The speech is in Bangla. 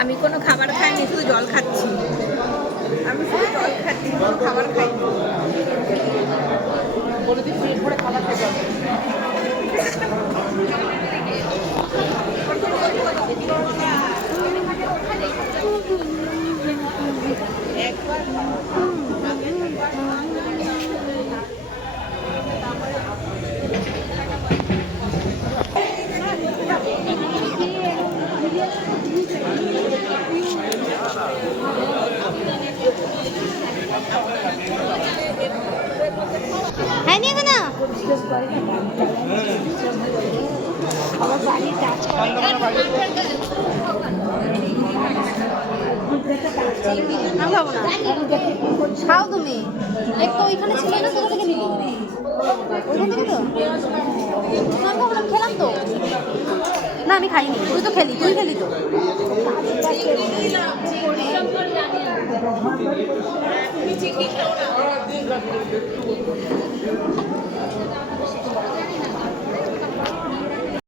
আমি কোনো খাবার খাইনি, শুধু জল খাচ্ছি। আমি শুধু জল খাচ্ছি, কোনো খাবার খাইনি। বলে দিই পেট ভরে খাবার খেতে হবে। একবার হ্যাঁ নিয়ে না আমার বাড়ি টাচ করে আমি খাবো না, খাও তুমি। একটু ওইখানে ছিল না, কোথা থেকে নিবি? ওইখান থেকে তো আমি খাবো না, খেলাম তো না, আমি খাইনি। তুই তো খেলি, তুই খেলি তো।